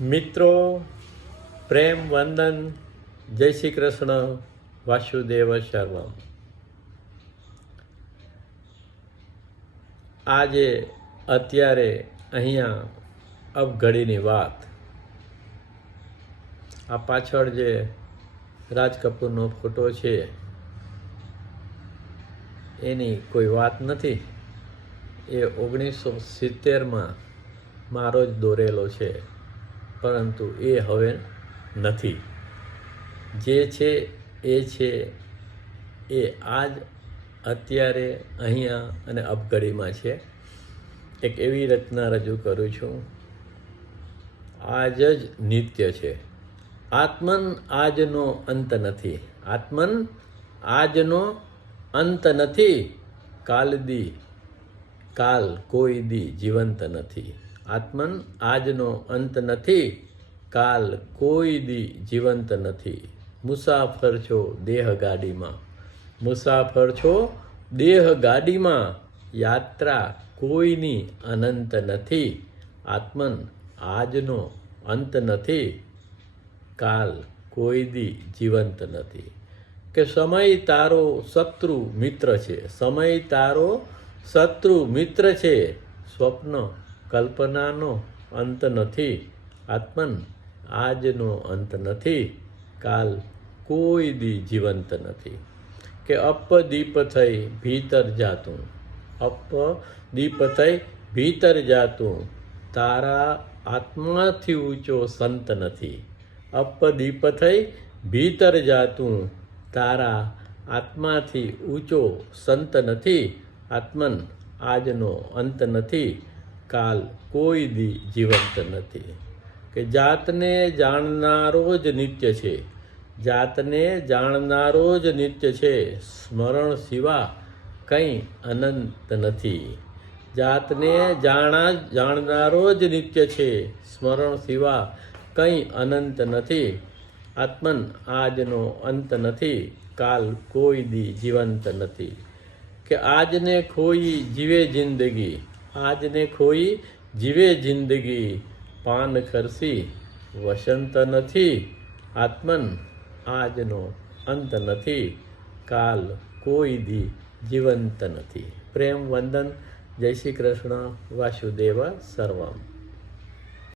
મિત્રો, પ્રેમ વંદન, જય શ્રી કૃષ્ણ, વાસુદેવ સર્વમ. આજે અત્યારે અહીંયા અવઘડીની વાત, આ પાછળ જે રાજ કપૂરનો ફોટો છે એની કોઈ વાત નથી. એ 1970માં મારો જ દોરેલો છે, પરંતુ એ હવે નથી. જે છે એ આજ અત્યારે અહીંયા અને અવઘડીમાં છે. એક એવી રચના રજૂ કરું છું, આજ જ નિત્ય છે. આત્મન આજનો અંત નથી. આત્મન આજનો અંત નથી. કાલ કોઈ દી જીવંત નથી. આત્મન આજનો અંત નથી. કાલ કોઈ દી જીવંત નથી. મુસાફર છો દેહ ગાડીમાં. મુસાફર છો દેહ ગાડીમાં. યાત્રા કોઈની અનંત નથી. આત્મન આજનો અંત નથી. કાલ કોઈ દી જીવંત નથી. કે સમય તારો શત્રુ મિત્ર છે. સમય તારો શત્રુ મિત્ર છે. સ્વપ્ન કલ્પનાનો અંત નથી. આત્મન આજનો અંત નથી. કાલ કોઈ દી જીવંત નથી. કે અપદીપ થઈ ભીતર જાતું. અપદીપ થઈ ભીતર જાતું. તારા આત્માથી ઊંચો સંત નથી. અપદીપ થઈ ભીતર જાતું. તારા આત્માથી ઊંચો સંત નથી. આત્મન આજનો અંત નથી. કાલ કોઈ દી જીવંત નથી. કે જાતને જાણનારો જ નિત્ય છે. જાતને જાણનારો જ નિત્ય છે. સ્મરણ સિવા કંઈ અનંત નથી. જાતને જાણનારો જ નિત્ય છે. સ્મરણ સિવા કંઈ અનંત નથી. આત્મન આજનો અંત નથી. કાલ કોઈ દી જીવંત નથી. કે આજને ખોઈ જીવે જિંદગી. આજને ખોઈ જીવે જિંદગી. પાન ખરસી વસંત નથી. આત્મન આજનો અંત નથી. કાલ કોઈ દી જીવંત નથી. પ્રેમ વંદન, જય શ્રી કૃષ્ણ, વાસુદેવ સર્વમ.